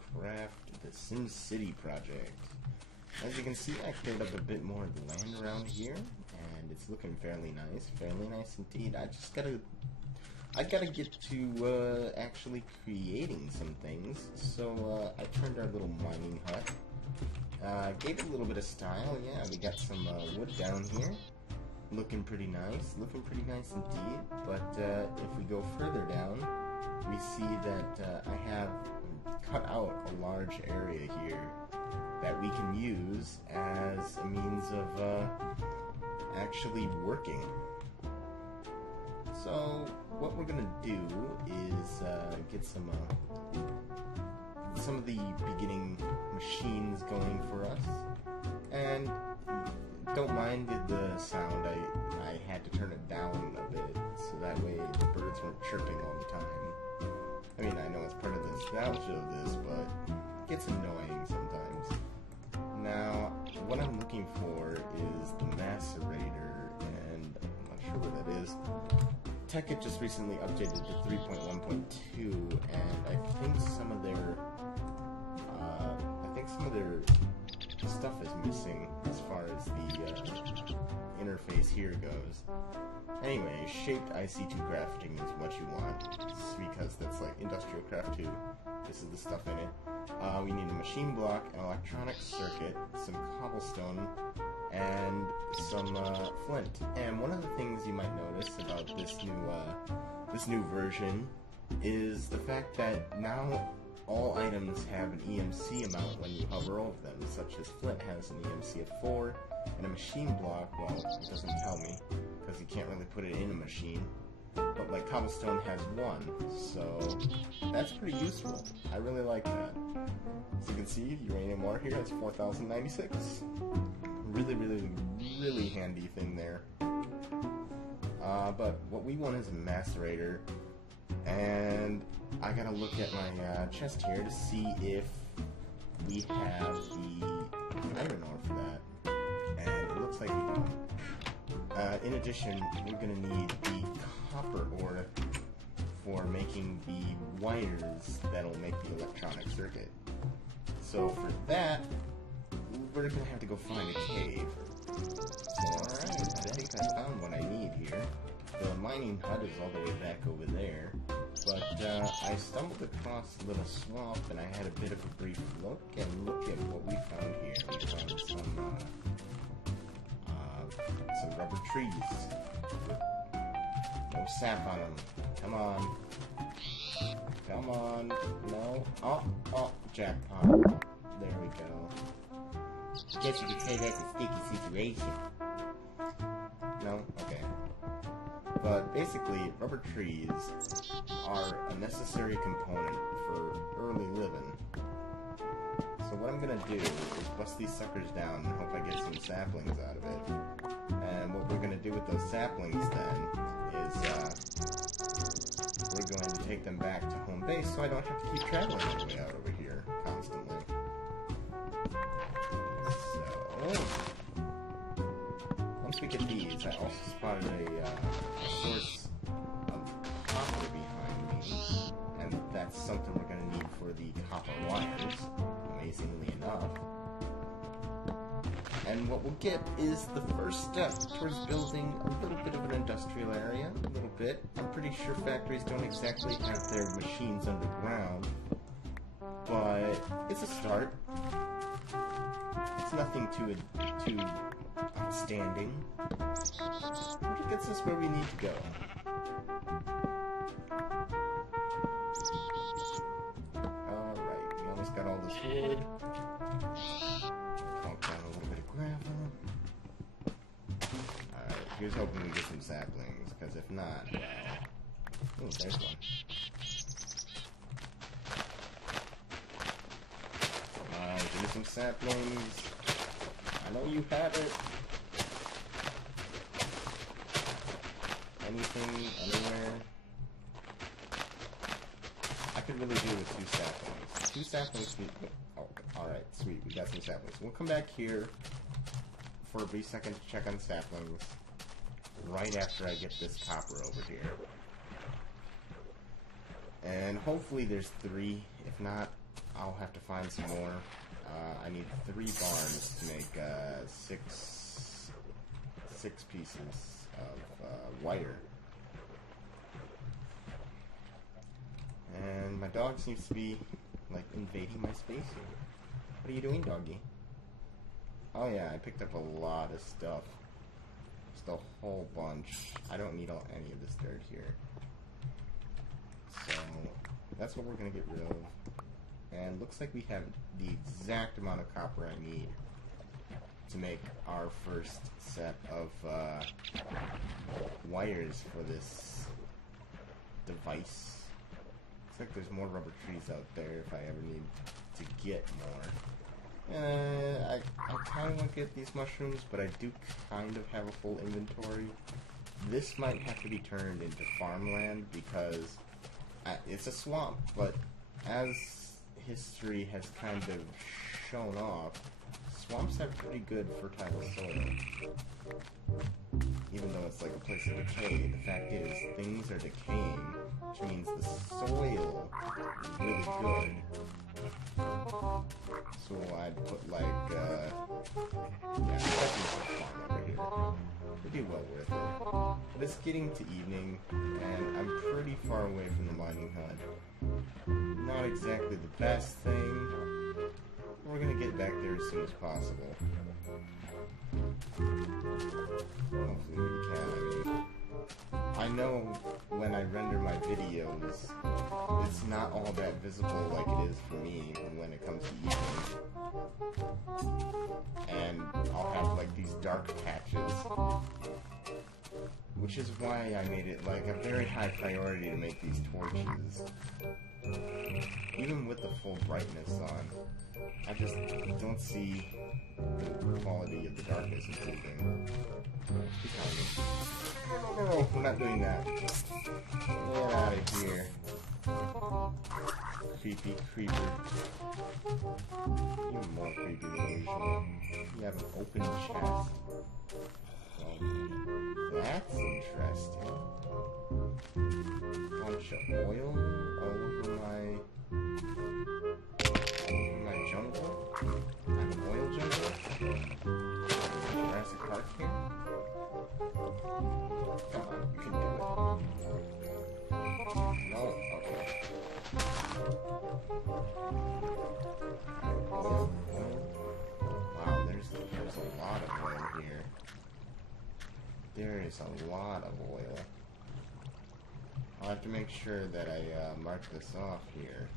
TooMuchMinecraft, the Sim City project. As you can see, I cleared up a bit more of the land around here, and it's looking fairly nice indeed. I gotta get to actually creating some things, so I turned our little mining hut. Gave it a little bit of style. Yeah, we got some wood down here. Looking pretty nice indeed. But if we go further down, we see that I have cut out a large area here that we can use as a means of actually working. So what we're gonna do is get some of the beginning machines going for us, and don't mind the sound. I had to turn it down a bit so that way the birds weren't chirping all the time. I mean, I know it's part of the nostalgia of this, but it gets annoying sometimes. Now, what I'm looking for is the macerator, and I'm not sure what that is. TechIt just recently updated to 3.1.2, and I think some of their stuff is missing as far as the interface here goes. Anyway, shaped IC2 crafting is what you want, because that's like industrial craft 2. This is the stuff in it. We need a machine block, an electronic circuit, some cobblestone, and some flint. And one of the things you might notice about this new version is the fact that now all items have an EMC amount when you hover over them, such as flint has an EMC of 4, and a machine block, well, it doesn't tell me, because you can't really put it in a machine, but like cobblestone has 1, so that's pretty useful. I really like that. As you can see, uranium ore here has 4,096. Really handy thing there. But what we want is a macerator, and I gotta look at my chest here to see if we have the iron ore for that, and it looks like we don't. In addition, we're gonna need the copper ore for making the wires that'll make the electronic circuit. So for that, we're gonna have to go find a cave. So alright, I think I found what I need here. The mining hut is all the way back over there, but I stumbled across a little swamp and I had a bit of a brief look, and look at what we found here. We found some rubber trees with no sap on them. Come on. Come on. No. Oh, jackpot. There we go. Guess you could say that's a sticky situation. No? Okay. But basically, rubber trees are a necessary component for early living. So what I'm gonna do is bust these suckers down and hope I get some saplings out of it. And what we're gonna do with those saplings then is we're going to take them back to home base so I don't have to keep traveling all the way out over here constantly. So once we get these, I also spotted a source of copper behind me, and that's something we're going to need for the copper wires, amazingly enough. And what we'll get is the first step towards building a little bit of an industrial area, a little bit. I'm pretty sure factories don't exactly have their machines underground, but it's a start. It's nothing too outstanding, but it gets us where we need to go. Alright, we almost got all this wood. Talk down a little bit of gravel. Alright, here's hoping we get some saplings, because if not, well... Oh, there's one. Come on, give me some saplings. I know you have it. Anything, anywhere. I could really do with 2 saplings. 2 saplings. Oh, alright, sweet. We got some saplings. We'll come back here for a brief second to check on saplings right after I get this copper over here. And hopefully there's 3. If not, I'll have to find some more. I need 3 barns to make 6 pieces of wire. And my dog seems to be, like, invading my space here. What are you doing, doggy? Oh yeah, I picked up a lot of stuff. Just a whole bunch. I don't need any of this dirt here. So, that's what we're gonna get rid of. And looks like we have the exact amount of copper I need to make our first set of wires for this device. Looks like there's more rubber trees out there if I ever need to get more. I kind of want to get these mushrooms, but I do kind of have a full inventory. This might have to be turned into farmland because it's a swamp, but as history has kind of shown off, swamps have pretty good fertile soil. Even though it's like a place of decay, the fact is, things are decaying, which means the soil is really good. So I'd put like, yeah, definitely put a farm over here. It'd be well worth it. But it's getting to evening, and I'm pretty far away from the mining hut. Not exactly the best thing. We're gonna get back there as soon as possible. Hopefully we can. I know when I render my videos, it's not all that visible like it is for me when it comes to evening. And I'll have like these dark patches. Which is why I made it like a very high priority to make these torches. Even with the full brightness on, I just don't see the quality of the darkness improving. He's telling me. No, we're not doing that. Get out of here. Creepy creeper. You're more creepy than usual. You have an open chest. That's interesting. Bunch of oil all over my jungle. I'm an oil jungle. Jurassic Park here. Come on, you can do it. No, okay. Oil. Wow, there's a lot of oil here. There is a lot of oil. I'll have to make sure that I mark this off here.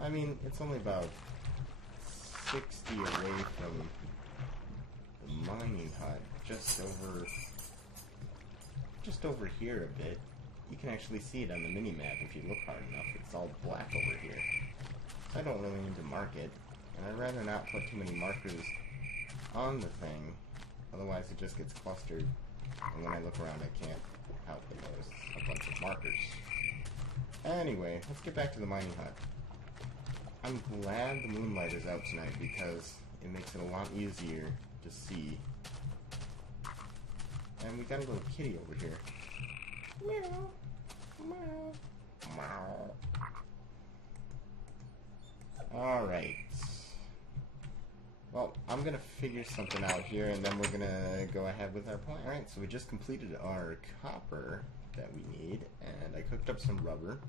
I mean, it's only about 60 away from the mining hut. Just over here a bit. You can actually see it on the mini-map if you look hard enough. It's all black over here. I don't really need to mark it. And I'd rather not put too many markers on the thing. Otherwise it just gets clustered. And when I look around, I can't help but notice a bunch of markers. Anyway, let's get back to the mining hut. I'm glad the moonlight is out tonight because it makes it a lot easier to see. And we got a little kitty over here. Meow. Meow. Meow. Alright. Well, I'm gonna figure something out here, and then we're gonna go ahead with our plan. Alright, so we just completed our copper that we need, and I cooked up some rubber.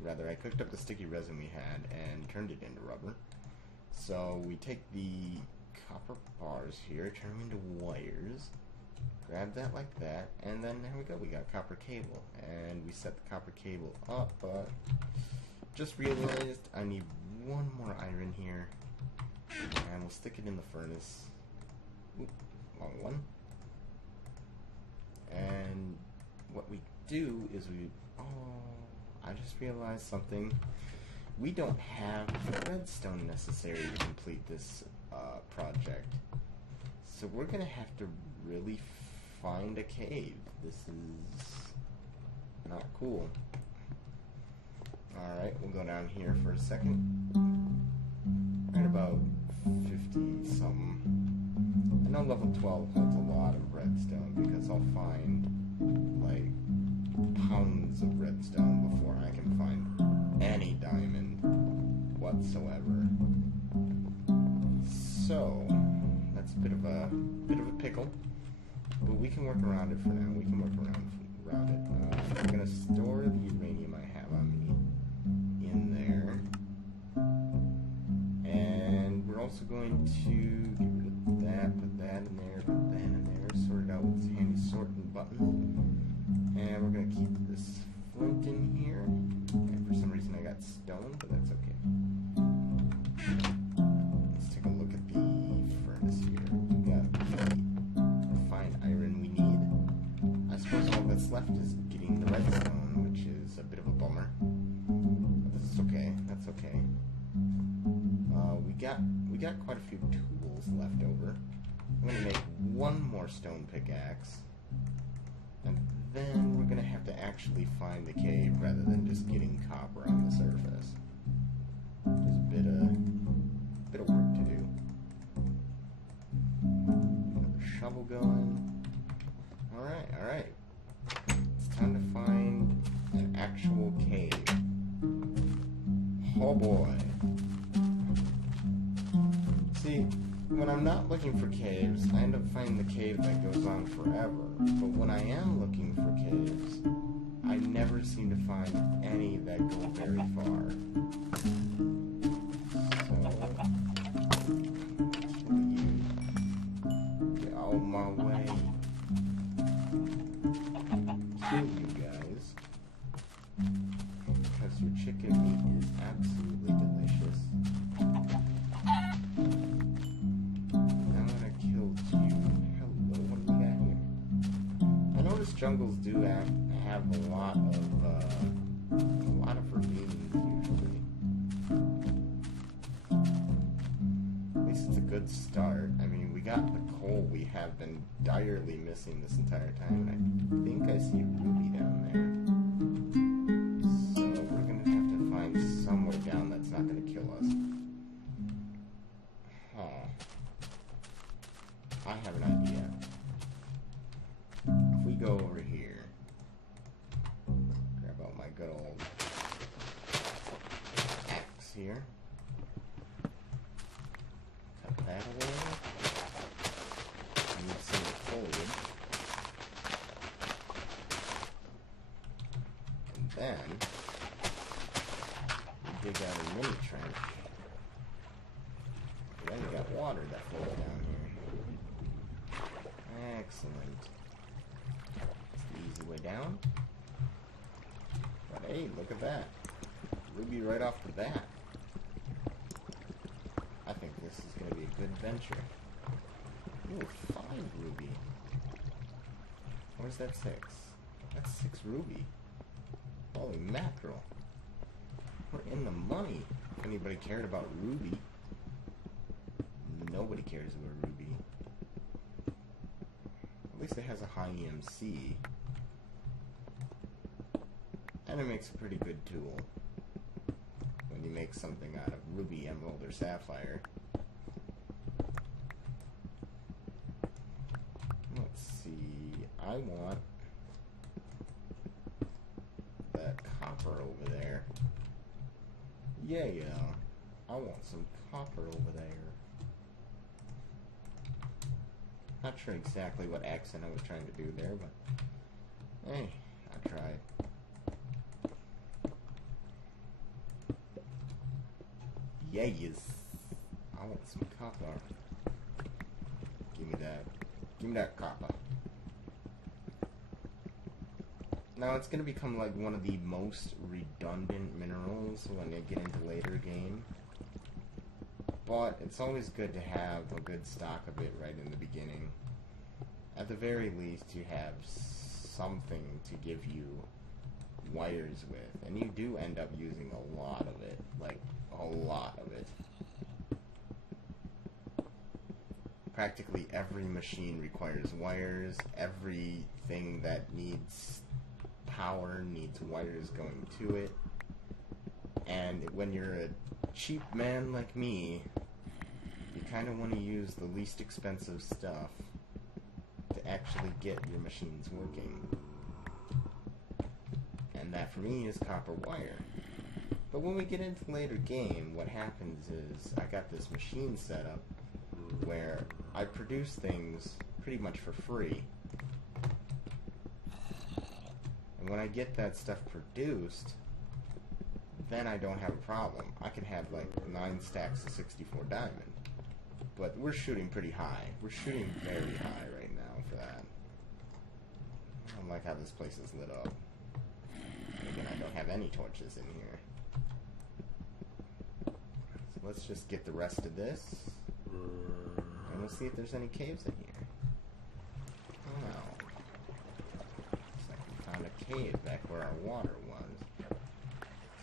Rather, I cooked up the sticky resin we had and turned it into rubber. So we take the copper bars here, turn them into wires, grab that like that, and then there we go, we got copper cable. And we set the copper cable up, but just realized I need one more iron here. And we'll stick it in the furnace. Oop, wrong one. And what we do is I just realized something. We don't have the redstone necessary to complete this project. So we're gonna have to really find a cave. This is not cool. Alright, we'll go down here for a second. Right about 50 something. I know level 12 holds a lot of redstone because I'll find like pounds of redstone before I can find any diamond whatsoever. whatsoever. So that's a bit of a pickle, but we can work around it for now. We can work around it. I'm gonna store the uranium I have on me in there, and we're also going to get rid of that, put that in there, put that in there, sort it out with this handy sorting button, and we're gonna keep this flint in here. And for some reason I got stone, but that's okay. Let's take a look at the furnace here. We got the fine iron we need. I suppose all that's left is getting the redstone, which is a bit of a bummer. But that's okay. That's okay. We got quite a few tools left over. I'm gonna make one more stone pickaxe, and then we're gonna have to actually find the cave rather than just getting copper on the surface. There's a bit of work to do. Another shovel going. Alright. It's time to find an actual cave. Oh boy. See, when I'm not looking for caves, I end up finding the cave that goes on forever. But when I am looking for caves, I never seem to find any that go very far. So, get out of my way. Kill you guys. Because your chicken meat is absolutely delicious. Jungles do have a lot of ravines usually. At least it's a good start. I mean, we got the coal we have been direly missing this entire time, and I think I see ruby down there. So we're gonna have to find somewhere down that's not gonna kill us. Huh. I have an idea. If we go over here, grab out my good old axe here, cut that away, need some foliage, and then we dig out a mini trench, and then we got water that flows down here. Excellent. Easy way down. But hey, look at that. Ruby right off the bat. I think this is going to be a good venture. Ooh, 5 ruby. Where's that 6? That's 6 ruby. Holy mackerel. We're in the money. If anybody cared about ruby. Nobody cares about ruby. At least it has a high EMC. And it makes a pretty good tool when you make something out of ruby, emerald, or sapphire. Let's see. I want that copper over there. Yeah. I want some copper over there. Not sure exactly what accent I was trying to do there, but hey, I tried. Yes. I want some copper. Give me that. Give me that copper. Now it's gonna become like one of the most redundant minerals when they get into later game. But it's always good to have a good stock of it right in the beginning. At the very least, you have something to give you wires with. And you do end up using a lot of it. Like, a lot of it. Practically every machine requires wires. Everything that needs power needs wires going to it. And when you're a cheap man like me, you kind of want to use the least expensive stuff to actually get your machines working. And that for me is copper wire. But when we get into the later game, what happens is I got this machine set up where I produce things pretty much for free. And when I get that stuff produced, then I don't have a problem. I can have like 9 stacks of 64 diamond. But we're shooting pretty high. We're shooting very high right now for that. I don't like how this place is lit up. And again, I don't have any torches in here. So let's just get the rest of this. And let's see if there's any caves in here. Oh no. Looks like we found a cave back where our water was. Let's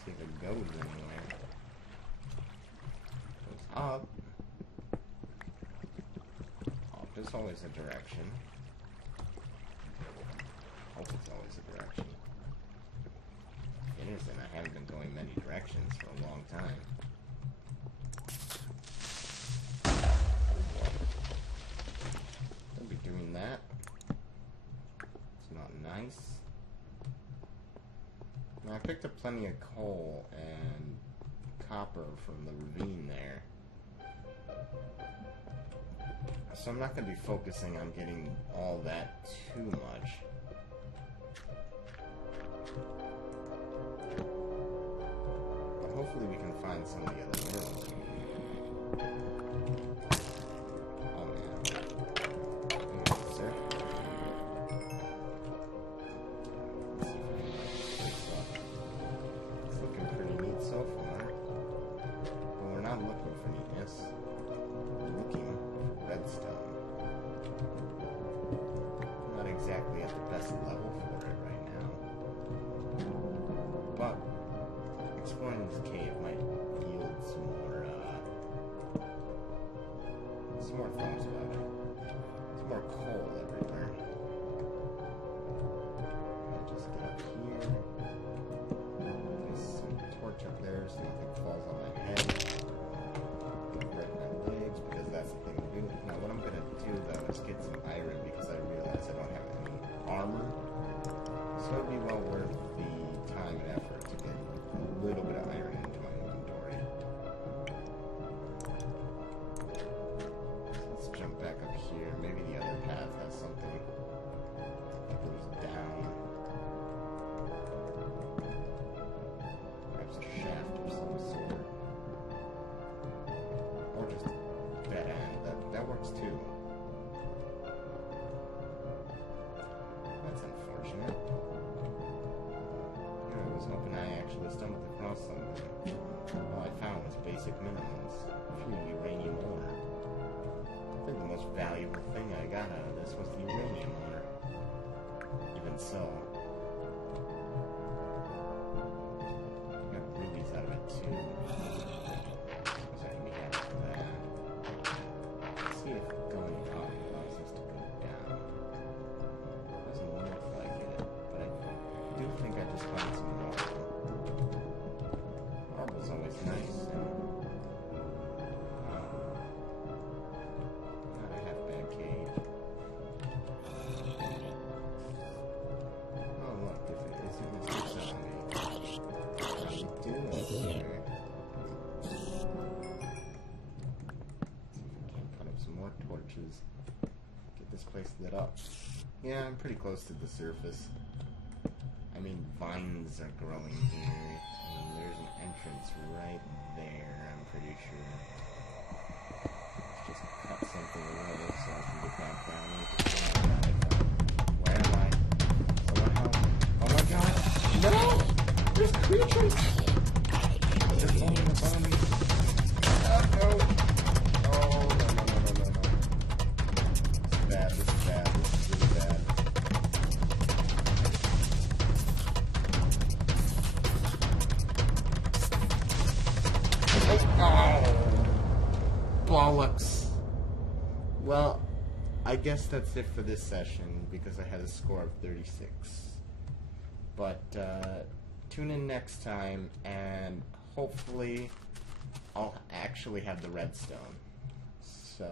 see if it goes anywhere. Goes up. There's always a direction. Hope it's always a direction. It isn't. I haven't been going many directions for a long time. I'll be doing that. It's not nice. Now, I picked up plenty of coal and copper from the ravine there. So I'm not going to be focusing on getting all that too much. But hopefully we can find some of the other minerals. Oh man. Sir. Let's see if we can light this up. It's looking pretty neat so far. But we're not looking for neatness. We're looking redstone. Not exactly at the best level for it right now. But exploring this cave might yield some more thoughts about it. Some more coal everywhere. I'll just get up here. There's some torch up there so nothing falls on my head. Break my legs because that's the thing to do. Now what I'm going to do though is get some iron because I realize I don't have any armor. So it would be well worth the time and effort to get a little bit of iron into my inventory. So let's jump back up here. Maybe the other path has something that goes down. Perhaps a shaft of some sort. Or just dead end. That works too. That's unfortunate. I was hoping I actually stumbled across something. All I found was basic minerals. A few uranium ore. I think the most valuable thing I got out of this was the uranium ore. Even so. I got rubies out of it too. So I can be happy for that. Let's see if going up allows us to go down. Doesn't look like it, but I do think I just found some marble. Marble's always nice, and not a half-bad cage. Oh look, if it isn't Mr. Zombie, how you doing here? See if we can put up some more torches. Get this place lit up. Yeah, I'm pretty close to the surface. I mean, vines are growing here, and there's an entrance right there, I'm pretty sure. Let's just cut something away so I can get back down. Where am I? Someone help. Oh my god! No! There's creatures! They're falling above me. Oh, no. Oh, no. This is bad, this is bad, this is really bad. Oh, bollocks. Well, I guess that's it for this session because I had a score of 36. But tune in next time and hopefully I'll actually have the redstone. So,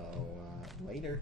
later.